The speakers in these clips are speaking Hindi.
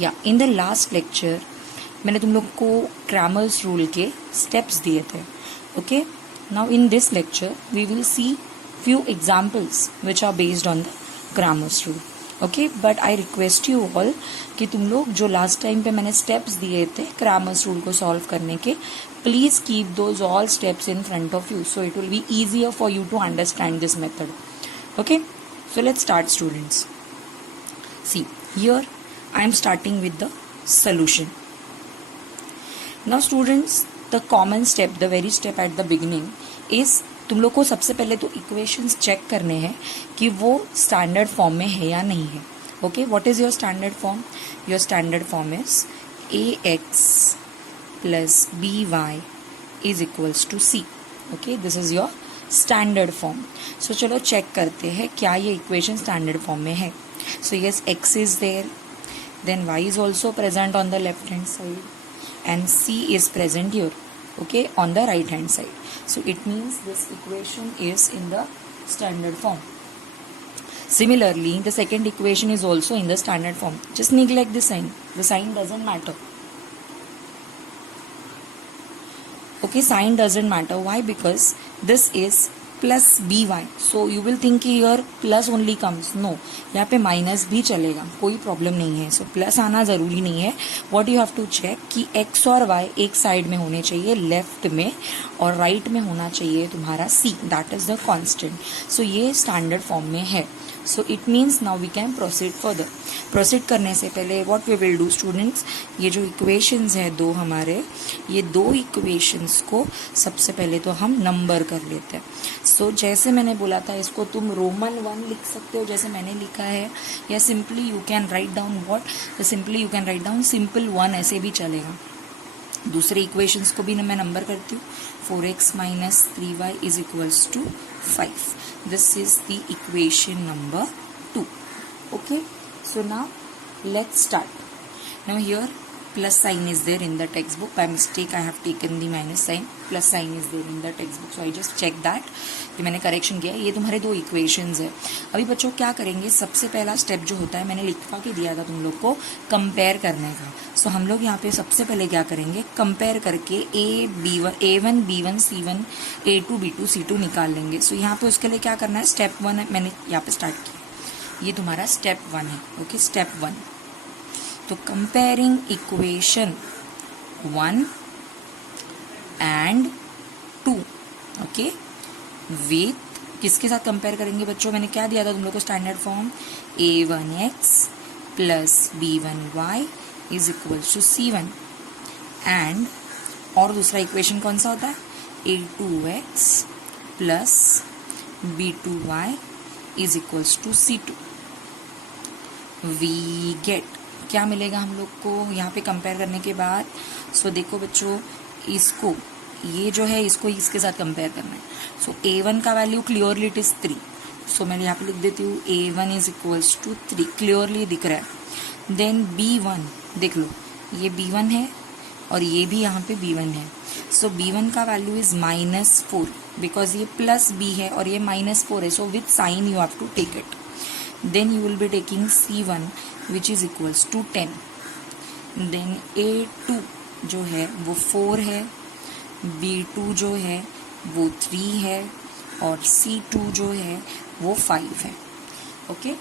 या इन द लास्ट लेक्चर मैंने तुम लोग को क्रैमर्स रूल के स्टेप्स दिए थे. Okay, now in this lecture we will see few examples which are based on the Cramer's rule. Okay, but I request you all कि तुम लोग जो लास्ट टाइम पे मैंने स्टेप्स दिए थे Cramer's rule को सॉल्व करने के, please keep those all steps in front of you so it will be easier for you to understand this method. Okay, so let's start, students. See, here I am starting with the solution. Now students, the common step, the very step at the beginning is तुम लोग को सबसे पहले तो इक्वेशंस चेक करने हैं कि वो स्टैंडर्ड फॉर्म में है या नहीं है. Okay, what is your standard form? Your standard form is ax plus by is equals to c. Okay, this is your standard form. So चलो चेक करते हैं क्या ये इक्वेशन स्टैंडर्ड फॉर्म में है. So yes, x is there, then y is also present on the left hand side and c is present here, okay, on the right hand side. So it means this equation is in the standard form. Similarly, the second equation is also in the standard form. Just neglect the sign. The sign doesn't matter. Okay, sign doesn't matter. Why? Because this is plus by. So you will think here plus only comes. No, यहाँ पे माइनस भी चलेगा, कोई प्रॉब्लम नहीं है. सो प्लस आना ज़रूरी नहीं है. What you have to check कि x और y एक साइड में होने चाहिए लेफ्ट में, और राइट में होना चाहिए तुम्हारा c. That is the constant. So ये स्टैंडर्ड फॉर्म में है. So it means now we can proceed further. Proceed करने से पहले what we will do students, ये जो इक्वेशंस है दो हमारे, ये दो इक्वेशंस को सबसे पहले तो हम नंबर कर लेते हैं. सो जैसे मैंने बोला था, इसको तुम रोमन 1 लिख सकते हो जैसे मैंने लिखा है, या simply you can write down what, simply you can write down simple 1, ऐसे भी चलेगा. दूसरे इक्वेशंस को भी मैं नंबर करती हूँ. 4x minus 3y is equals to 5. This is the equation number 2. Okay, so now let's start. Now here plus sign is there in the textbook. By mistake I have taken the minus sign. Plus sign is there in the textbook, so I just check that. ये मैंने करेक्शन किया. ये तुम्हारे दो इक्वेशंस है. अभी बच्चों क्या करेंगे, सबसे पहला स्टेप जो होता है मैंने लिखवा के दिया था तुम लोग को, कंपेयर करने का. सो हम लोग यहाँ पे सबसे पहले क्या करेंगे, कंपेयर करके a1 b1 c1 a2 b2 c2 निकाल लेंगे. सो यहाँ पे उसके लिए क्या करना है, स्टेप 1 है, मैंने यहाँ पे स्टार्ट किया. ये तुम्हारा स्टेप 1 है. Okay, step 1. तो comparing equation 1 and 2. Okay, with किसके साथ कंपेयर करेंगे बच्चों, मैंने क्या दिया था तुम लोग को standard form, a1x plus b1y is equal to c1. And और दूसरा इक्वेशन कौन सा होता है, a2x plus b2y is equal to c2. We get, क्या मिलेगा हम लोग को यहाँ पे कंपेयर करने के बाद. सो देखो बच्चों, इसको ये जो है इसको इसके साथ कंपेयर करना है. सो a1 का वैल्यू क्लियरली इट इज 3. सो मैं यहाँ पे लिख देती हूँ a1 is equals to 3, clearly दिख रहा है. देन b1 देख लो, ये b1 है और ये भी यहाँ पे b1 है. सो b1 का वैल्यू इज -4 बिकॉज ये प्लस b है और ये -4 है. So with sign you have to take it. Then you will be taking c1 which is equals to 10. then a2 जो है वो 4 है, b2 जो है वो 3 है, और c2 जो है वो 5 है. ओके,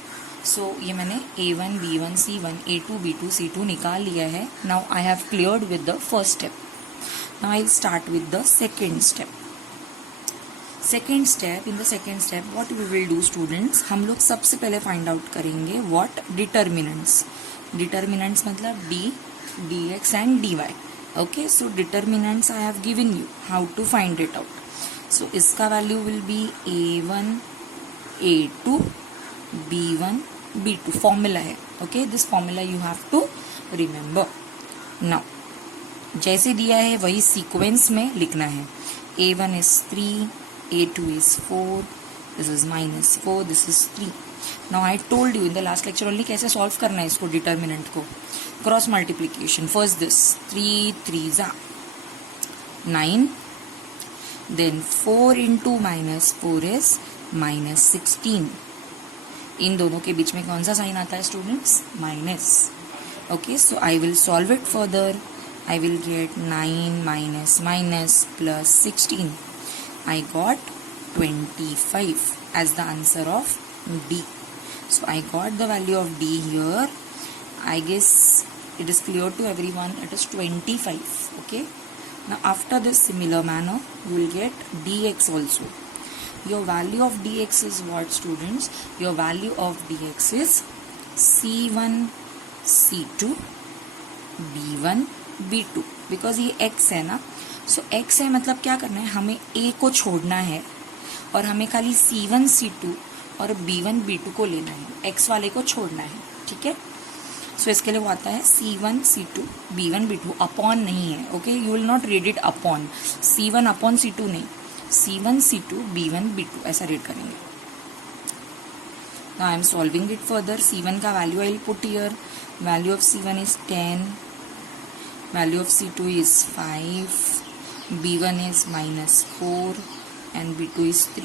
सो ये मैंने a1 b1 c1 a2 b2 c2 निकाल लिया है. Now I have cleared with the first step. Now I start with the second step. Second step, in the second step what we will do students, हम लोग सबसे पहले फाइंड आउट करेंगे व्हाट डिटर्मिनेंट्स. डिटर्मिनेंट्स मतलब d, dx and dy. Okay, so determinants I have given you how to find it out. So इसका value will be a1 a2 b1 b2. Formula है. Okay, this formula you have to remember. Now जैसे दिया है वही सीक्वेंस में लिखना है. a1 is 3, a2 is 4, this is -4, this is 3. Now I told you in the last lecture only कैसे सॉल्व करना है इसको, डिटर्मिनेंट को. Cross multiplication. First this 3 3s are 9, then 4 into -4 is -16. इन दोनों के बीच में कौन सा साइन आता है students, minus. Okay, so I will solve it further. I will get 9 minus minus plus 16. I got 25 as the answer of D. So I got the value of D here. I guess it is clear to everyone, it is 25. Okay. Now after this similar manner, you will get dx also. Your value of dx is what, students? Your value of dx is C1, C2, B1, B2. Because ये x है ना, सो x है मतलब क्या करना है, हमें a को छोड़ना है और हमें खाली C1, C2 और B1, B2 को लेना है, x वाले को छोड़ना है. ठीक है. सो इसके लिए वो आता है C1, C2, B1, B2 upon नहीं है. Okay, you will not read it upon. C1 upon C2 नहीं, C1, C2, B1, B2 ऐसा रीड करेंगे. Now I am solving it further. C1 का value I will put here. Value of C1 is 10. Value of C2 is 5. B1 is minus 4 and B2 is 3.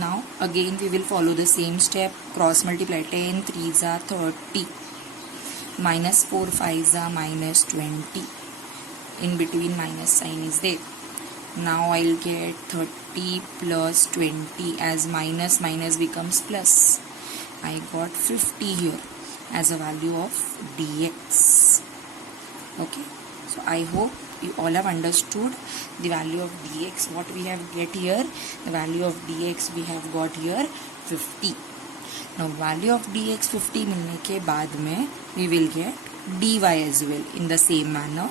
Now again we will follow the same step. Cross multiply. 10 3s are 30. Minus 4 5s are minus 20. In between minus sign is there. Now I'll get 30 plus 20 as minus minus becomes plus. I got 50 here as a value of dx. Okay, so I hope you all have understood the value of dx. What we have get here, the value of dx we have got here 50. Now value of dx 50 मिलने के बाद में we will get dy as well in the same manner.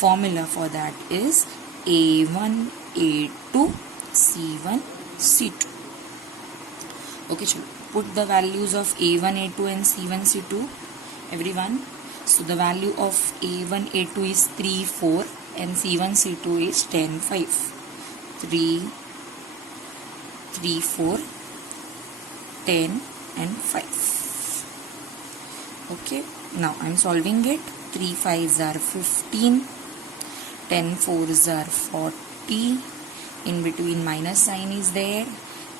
Formula for that is a1 a2 c1 c2. Okay, chalo, put the values of a1 a2 and c1 c2 everyone. So the value of a1 a2 is 3 4 and c1 c2 is 10 5. 3 3 4 10 and 5. Okay, now I'm solving it. 3 5s are 15. 10 4s are 40. In between minus sign is there.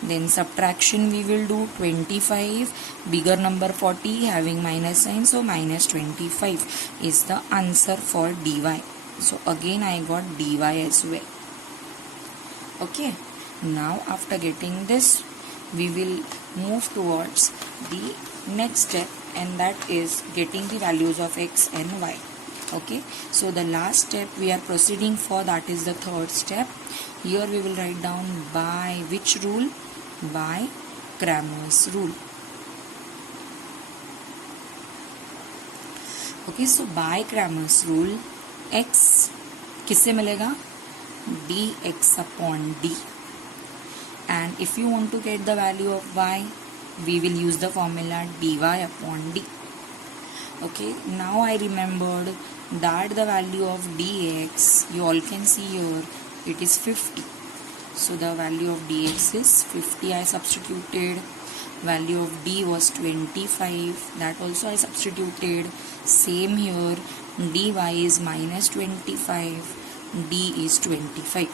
Then subtraction we will do. 25, bigger number 40 having minus sign, so minus 25 is the answer for dy. So again I got dy as well. Okay, now after getting this we will move towards the next step, and that is getting the values of x and y. Okay, so the last step we are proceeding for, that is the third step. Here we will write down by which rule? By Cramer's rule. Okay, so by Cramer's rule x किससे मिलेगा? dx upon d. And if you want to get the value of y, we will use the formula dy upon d. Okay, now I remembered that the value of dx, you all can see here, it is 50. So the value of dx is 50. I substituted. Value of d was 25. That also I substituted. Same here. dy is minus 25. d is 25.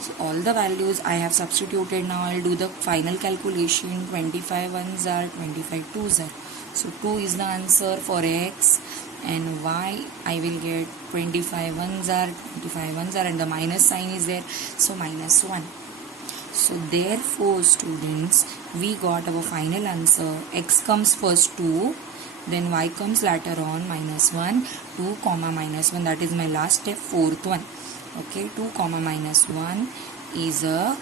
So all the values I have substituted. Now I'll do the final calculation. 25 ones are, 25 twos are. So 2 is the answer for x, and y I will get 25 ones are, and the minus sign is there, so minus 1. So therefore students, we got our final answer. X comes first 2, then y comes later on minus 1, 2 comma minus 1, that is my last step, fourth one. Okay, 2 comma minus 1 is a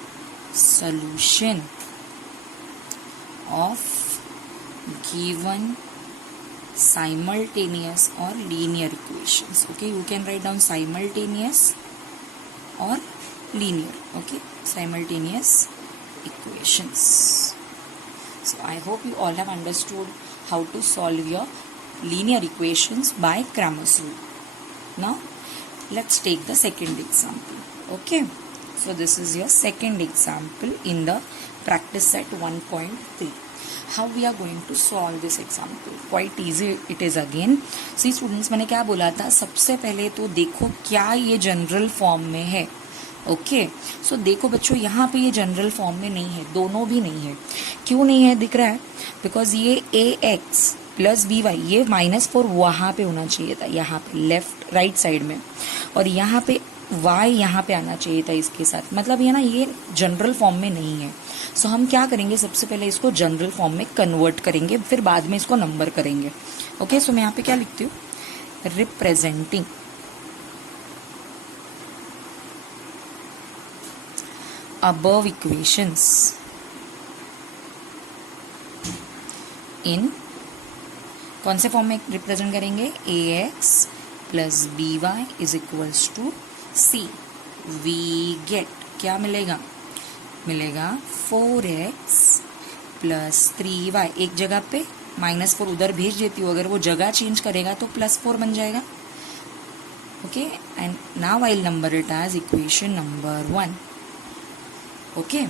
solution of given simultaneous or linear equations. Okay, you can write down simultaneous or linear. Okay, simultaneous equations. So I hope you all have understood how to solve your linear equations by Cramer's rule. Now let's take the second example. Okay, so this is your second example in the practice set 1.3. How we are going to solve this example? Quite easy it is again. See students, मैंने क्या बोला था, सबसे पहले तो देखो क्या ये जनरल फॉर्म में है. ओके, सो देखो बच्चों, यहाँ पे ये जनरल फॉर्म में नहीं है, दोनों भी नहीं है. क्यों नहीं है दिख रहा है? बिकॉज ये ax प्लस बी वाई, ये -4 वहाँ पे होना चाहिए था, यहाँ पे लेफ्ट राइट साइड में, और यहाँ पे y यहाँ पे आना चाहिए था इसके साथ, मतलब ये ना ये जनरल फॉर्म में नहीं है। सो हम क्या करेंगे, सबसे पहले इसको जनरल फॉर्म में कन्वर्ट करेंगे, फिर बाद में इसको नंबर करेंगे। ओके, सो मैं यहाँ पे क्या लिखती हूँ, रिप्रेजेंटिंग above equations in कौन से फॉर्म में रिप्रेजेंट करेंगे, ax plus B Y is equals to c। We get क्या मिलेगा, मिलेगा 4x प्लस 3y, एक जगह पे -4 उधर भेज देती हूँ, अगर वो जगह चेंज करेगा तो +4 बन जाएगा। Okay, and now I will number it as equation number 1। Okay,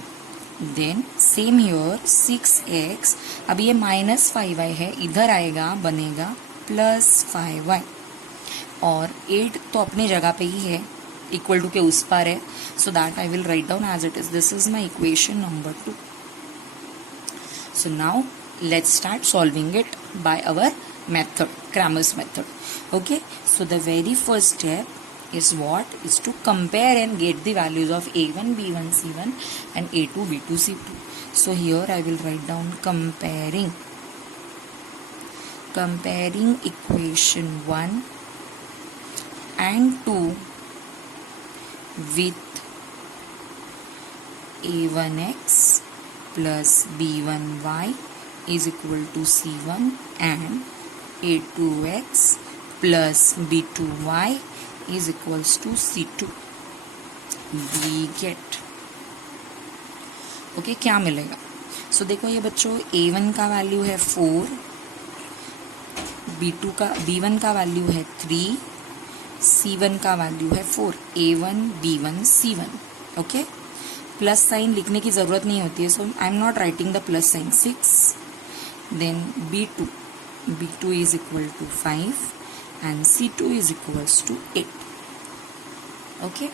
then same here 6x, अब ये -5y है, इधर आएगा बनेगा +5y, और 8 तो अपनी जगह पे ही है, इक्वल टू के उस पर है, so that I will write down as it is. This is my equation number 2। So now let's start solving it by our method, Cramer's method. Okay, so the very first step is what, is to compare and get the values of a1 b1 c1 and a2 b2 c2. So here I will write down comparing equation 1 and 2 with a1x plus b1y is equal to c1 and a2x plus b2y is equals to c2. we get okay, क्या मिलेगा। सो देखो ये बच्चों, a1 का वैल्यू है 4, b1 का वैल्यू है 3, c1 का वैल्यू है 4, a1 b1 c1। Okay, plus sign लिखने की जरूरत नहीं होती है, so I am not writing the plus sign. 6, then b2 is equal to 5 and c2 is equals to 8. Okay,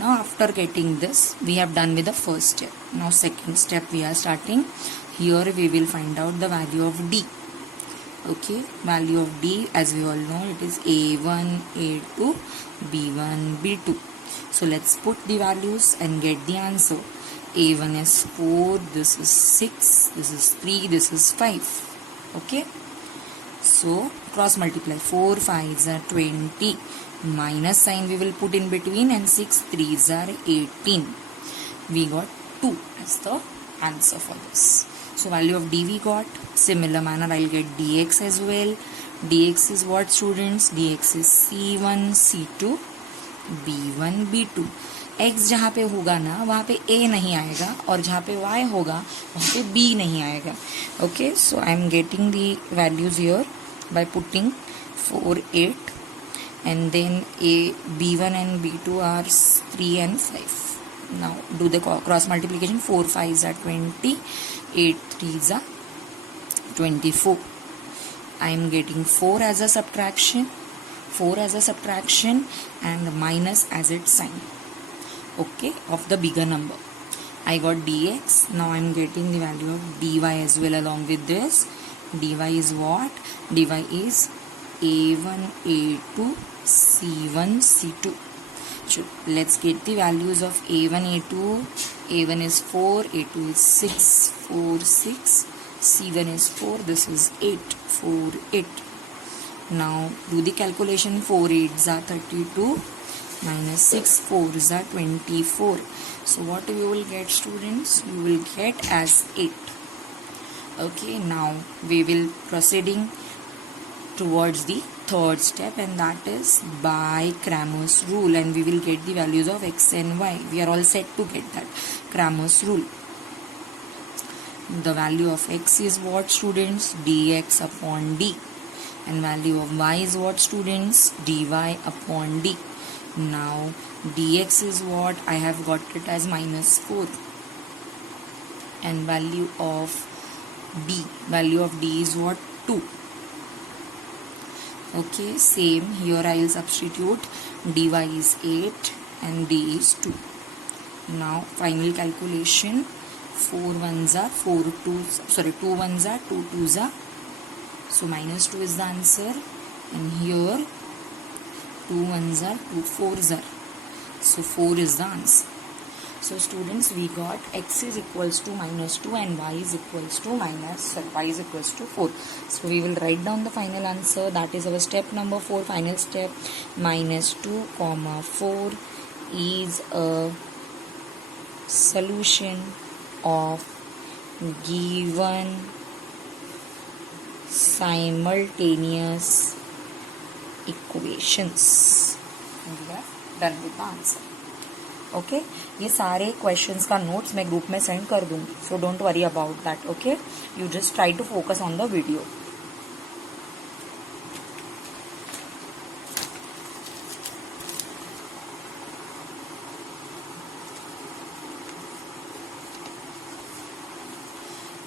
now after getting this we have done with the first step. Now second step we are starting. Here we will find out the value of d. Okay, value of d, as we all know, it is a1 a2 b1 b2. So let's put the values and get the answer. a1 is 4, this is 6, this is 3, this is 5. Okay, so cross multiply, 4 5s are 20, minus sign we will put in between, and 6 3s are 18. We got 2 as the answer for this. So value of d we got. Similar manner I'll get dx as well. dx is what, students? dx is c1 c2 b1 b2. x जहाँ पे होगा ना वहाँ पे a नहीं आएगा, और जहाँ पे y होगा वहाँ पे b नहीं आएगा। Okay, so I am getting the values here by putting 4 8, and then b1 and b2 are 3 and 5. Now do the cross multiplication. 4 5s are 20, 8 3s are 24. I am getting 4 as a subtraction, and minus as its sign. Okay, of the bigger number. I got dx. Now I am getting the value of dy as well along with this. dy is what? dy is a1 a2 c1 c2. So let's get the values of a1 a2. a1 is 4, a2 is 6, 4 6, c1 is 4, this is 8, 4 8. Now do the calculation. 4 8s are 32, minus 6 4s are 24. So what you will get, students? You will get as 8. Okay, now we will proceeding towards the third step, and that is by Cramer's rule, and we will get the values of x and y. We are all set to get that. Cramer's rule. The value of x is what, students? dx upon d. And value of y is what, students? dy upon d. Now dx is what? I have got it as -4, and value of d is what? 2. Okay, same here I will substitute. dy is 8 and d is 2. Now final calculation. 4 1s are 4 2s, sorry, 2 1s are 2 2s are So minus 2 is the answer, and here 2 ones are 2 fours are. So 4 is the answer. So students, we got x is equals to minus 2 and y is equals to y is equals to 4. So we will write down the final answer. That is our step number 4, final step. Minus 2 comma 4 is a solution of given simultaneous equations. We are done with the answer. Okay ये सारे क्वेश्चंस का नोट्स मैं ग्रुप में सेंड कर दूंगी, so don't worry about that. Okay, you just try to focus on the video.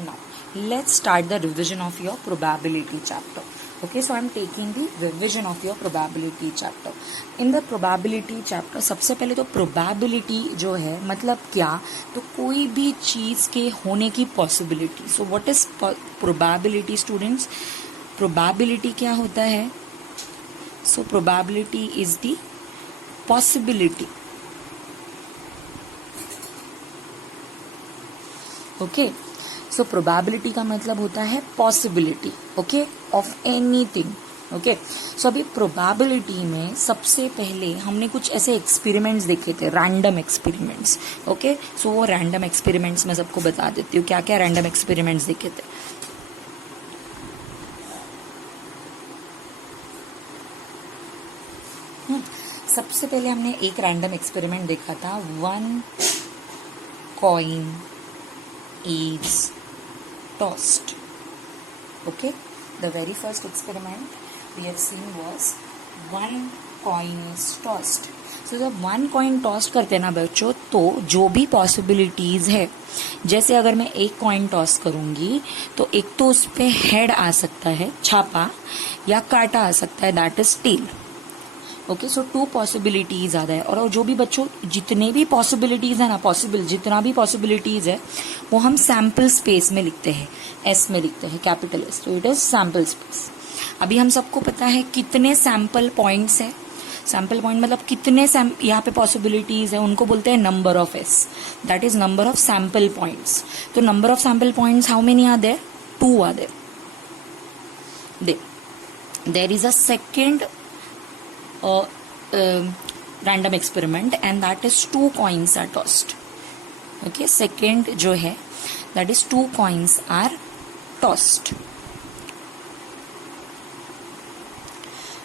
Now let's start the revision of your probability chapter. Okay, so I am taking the revision of your probability chapter. In the probability chapter, सबसे पहले तो probability जो है मतलब क्या, तो कोई भी चीज के होने की possibility. So what is probability, students? Probability क्या होता है? So probability is the possibility. Okay. So probability का मतलब होता है possibility, okay, of anything. Okay, so अभी प्रोबेबिलिटी में सबसे पहले हमने कुछ ऐसे एक्सपेरिमेंट्स देखे थे, रैंडम एक्सपेरिमेंट्स. ओके, सो वो रैंडम एक्सपेरिमेंट्स मैं सबको बता देती हूँ क्या क्या रैंडम एक्सपेरिमेंट्स देखे थे. सबसे पहले हमने एक रैंडम एक्सपेरिमेंट देखा था, 1 coin is tossed. Okay, the very first experiment we have seen was 1 coin is tossed. So जब 1 coin tossed करते हैं ना बच्चों, तो जो भी पॉसिबिलिटीज है, जैसे अगर मैं एक कॉइन टॉस करूंगी तो एक तो उस पे हेड आ सकता है, छापा, या काटा आ सकता है, that is tail. Okay, so 2 possibilities आता है. और जो भी बच्चों जितने भी पॉसिबिलिटीज है ना, जितना भी पॉसिबिलिटीज है वो हम सैम्पल स्पेस में लिखते हैं, एस में लिखते हैं, कैपिटल एस. तो इट इज सैम्पल स्पेस. अभी हम सबको पता है कितने सैम्पल पॉइंट्स है. सैम्पल पॉइंट मतलब कितने यहाँ पे पॉसिबिलिटीज है, उनको बोलते हैं number of S. That is number of sample points. तो number of sample points how many are there? 2 are there. There is a second random experiment, and that is 2 coins are tossed. Okay, second जो है that is 2 coins are tossed.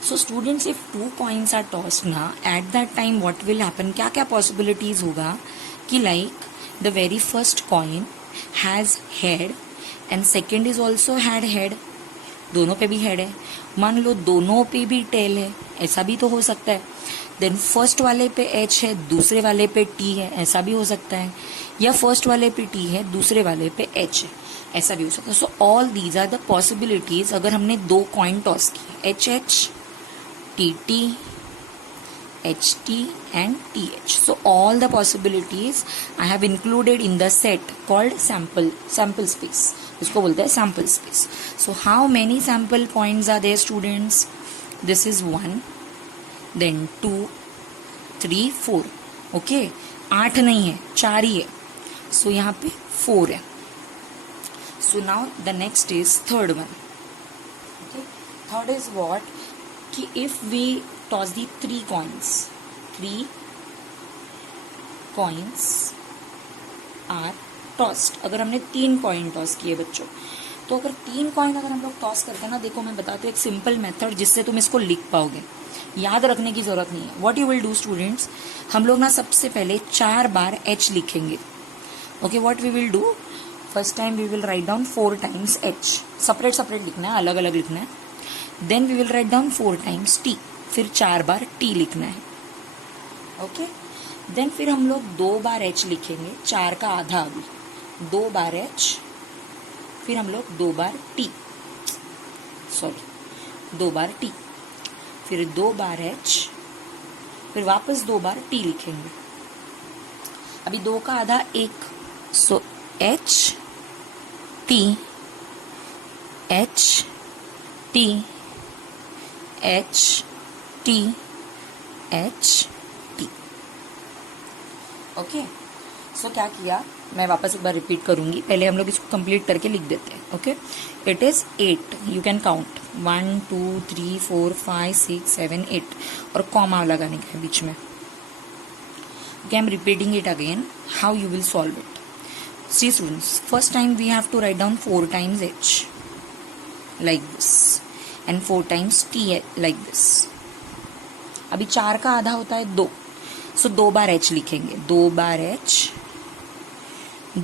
So students, if 2 coins are tossed ना, at that time what will happen, क्या क्या possibilities होगा कि like the very first coin has head and second is also had head. दोनों पे भी हेड है. मान लो दोनों पे भी टेल है, ऐसा भी तो हो सकता है. देन फर्स्ट वाले पे एच है, दूसरे वाले पे टी है, ऐसा भी हो सकता है. या फर्स्ट वाले पे टी है, दूसरे वाले पे एच है, ऐसा भी हो सकता है. So all these are the possibilities. अगर हमने 2 कॉइन टॉस किए, H H, T T, H T and T H. So all the possibilities I have included in the set called sample space. इसको बोलते हैं sample space. So how many sample points are there students? This is 1, then 2, 3, 4. Okay, 8 नहीं है, 4 ही है. सो यहाँ पे 4 है. So now the next is third one. Okay, third is what, कि if we toss the 3 coins are tossed. अगर हमने 3 कॉइन टॉस किए बच्चों, तो अगर 3 कॉइन अगर हम लोग टॉस करते हैं ना, देखो मैं बताती हूँ एक सिंपल मेथड जिससे तुम इसको लिख पाओगे, याद रखने की जरूरत नहीं है. What you will do students, हम लोग ना सबसे पहले 4 बार एच लिखेंगे. Okay, what we will do, first time we will write down 4 times H, separate लिखना है, अलग अलग लिखना है. Then we will write down 4 times T, फिर 4 बार टी लिखना है. ओके, देन फिर हम लोग 2 बार एच लिखेंगे, 4 का आधा अभी, 2 बार एच, फिर हम लोग 2 बार टी, 2 बार टी, फिर 2 बार एच, फिर वापस 2 बार टी लिखेंगे. अभी 2 का आधा 1, so H T, H T H T H T. Okay, so क्या किया, मैं वापस एक बार रिपीट करूंगी, पहले हम लोग इसको कंप्लीट करके लिख देते हैं। Okay, it is 8, you can count 1 2 3 4 5 6 7 8 और कॉमा लगाने का है बीच में। Okay, I am repeating it again, how you will solve it. See students, first time we have to write down 4 times h like this and 4 times t like this। अभी 4 का आधा होता है 2, सो 2 बार h लिखेंगे, 2 बार h,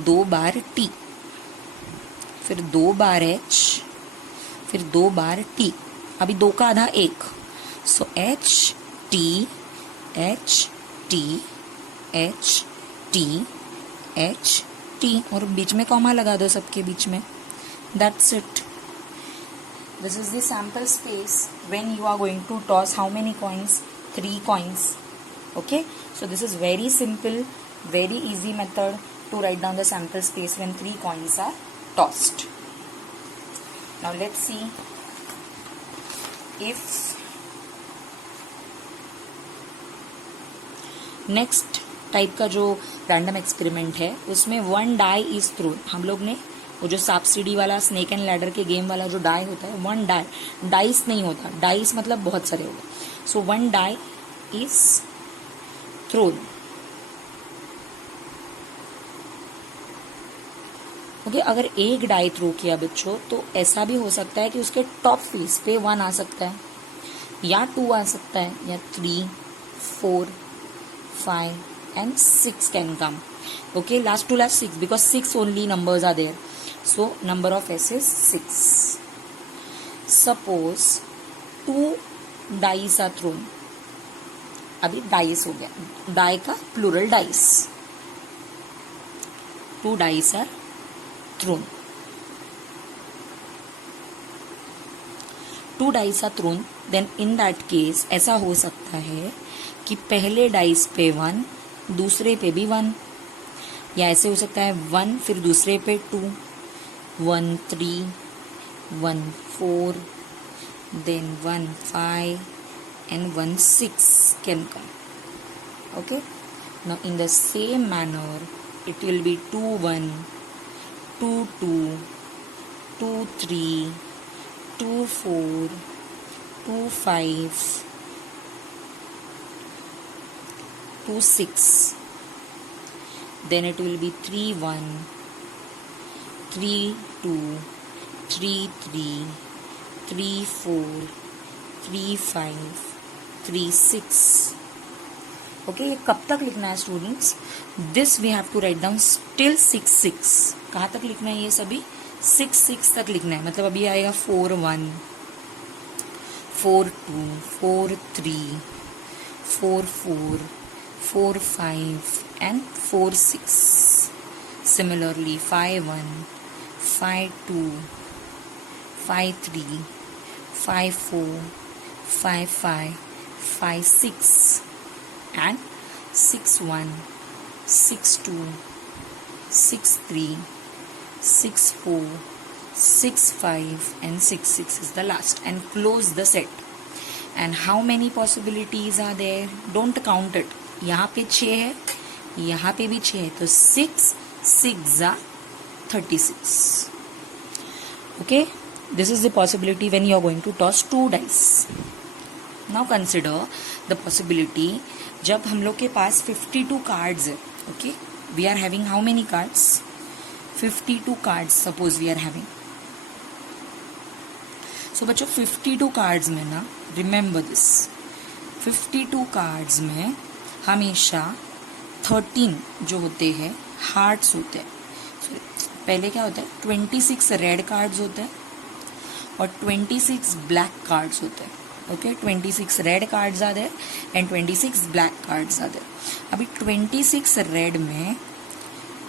2 बार t, फिर 2 बार h, फिर 2 बार t। अभी 2 का आधा 1, सो h t h t h t h t और बीच में कॉमा लगा दो सबके बीच में। That's it. This is the sample space when you are going to toss how many coins? 3 coins. Okay, so this is very simple, very easy method to write down the sample space when 3 coins are tossed. Now let's see if next type का जो रैंडम एक्सपेरिमेंट है उसमें 1 die is thrown। हम लोग ने वो जो सांप सीढ़ी वाला स्नेक एंड लैडर के गेम वाला जो डाई होता है, 1 die, डाइस नहीं होता, डाइस मतलब बहुत सारे हो गए, सो 1 die इज थ्रोन। ओके, अगर एक डाई थ्रो किया बच्चों तो ऐसा भी हो सकता है कि उसके टॉप फेस पे 1 आ सकता है या 2 आ सकता है या 3 4 5 and 6 can come. Okay, last to last 6 because 6 only numbers are there. So number of S is 6. Suppose 2 dice are thrown. अभी dice हो गया, die का plural dice, 2 dice are thrown. 2 dice are thrown, then in that case ऐसा हो सकता है कि पहले डाइस पे 1, दूसरे पे भी 1, या ऐसे हो सकता है 1 फिर दूसरे पे 2, 1 3 1 4 then 1 5 and 1 6 can come. Okay, now in the same manner it will be 2 1 2 2 2 3 2 4 2 5 2 6, then it will be 3 1 3 2 3 3 3 4 3 5 3 6। Okay, ये कब तक लिखना है students? This we have to write down still 6 6। कहाँ तक लिखना है ये सभी? 6 6 तक लिखना है। मतलब अभी आएगा 4 1 4 2 4 3 4 4 4 5 and 4 6. Similarly 5 1 5 2 5 3 5 4 5 5 5 6 and 6 1 6 2 6 3 6 4 6 5 and 6 6 is the last, and close the set. And how many possibilities are there? Don't count it. यहाँ पे 6 है, यहाँ पे भी 6 है, तो 6 6 are 36. Okay, this is the possibility when you are going to toss 2 dice. Now consider the possibility जब हम लोग के पास 52 cards है. Okay, we are having how many cards? 52 cards suppose we are having. So बच्चों 52 cards में ना, remember this, 52 cards में हमेशा 13 जो होते हैं हार्ट्स होते हैं। पहले क्या होता है, 26 रेड कार्ड्स होते हैं और 26 ब्लैक कार्ड्स होते हैं। Okay, 26 red cards are there and 26 black cards are there. अभी 26 रेड में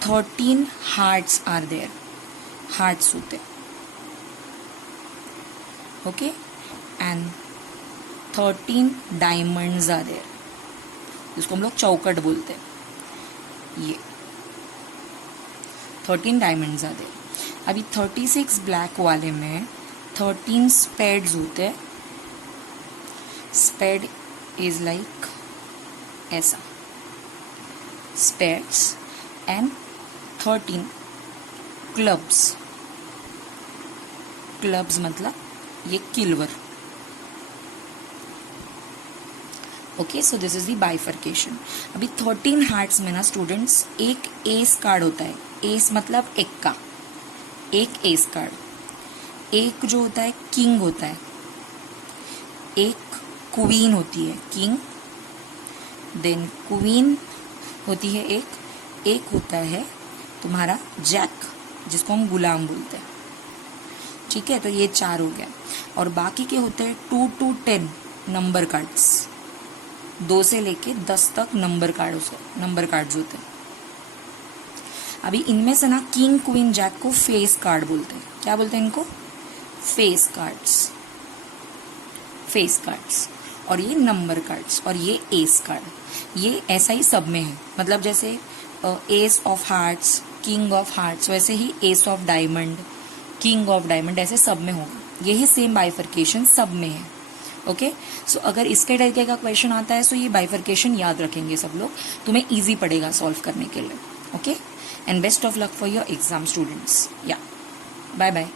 13 हार्ट्स आर देयर, हार्ट्स होते हैं। Okay, and 13 diamonds are there, जिसको हम लोग चौकट बोलते हैं। ये 13 डायमंड्स आते हैं। अभी 36 ब्लैक वाले में 13 स्पेड्स होते हैं. स्पेड इज लाइक ऐसा, स्पेड्स, एंड 13 क्लब्स. क्लब्स मतलब ये किलवर. Okay, so this is the bifurcation. अभी 13 हार्ट्स में ना स्टूडेंट्स एक एस कार्ड होता है. एस मतलब एक्का, एक एस कार्ड. एक जो होता है किंग होता है, एक क्वीन होती है, किंग, देन क्वीन होती है एक होता है तुम्हारा जैक, जिसको हम गुलाम बोलते हैं. ठीक है, तो ये 4 हो गया. और बाकी के होते हैं 2 to 10 नंबर कार्ड्स. 2 से लेके 10 तक नंबर कार्ड्स होते हैं. अभी इनमें से ना किंग क्वीन जैक को फेस कार्ड बोलते हैं. क्या बोलते हैं इनको? Face cards. और ये नंबर कार्ड्स, और ये एस कार्ड. ये ऐसा ही सब में है, मतलब जैसे ace of hearts, king of hearts, वैसे ही ace of diamond, king of diamond, ऐसे सब में होगा. यही सेम बाइफर्केशन सब में है. ओके, सो अगर इसके टाइप का क्वेश्चन आता है तो ये बाइफर्केशन याद रखेंगे सब लोग, तुम्हें इजी पड़ेगा सॉल्व करने के लिए. Okay, and best of luck for your exam students. या बाय बाय.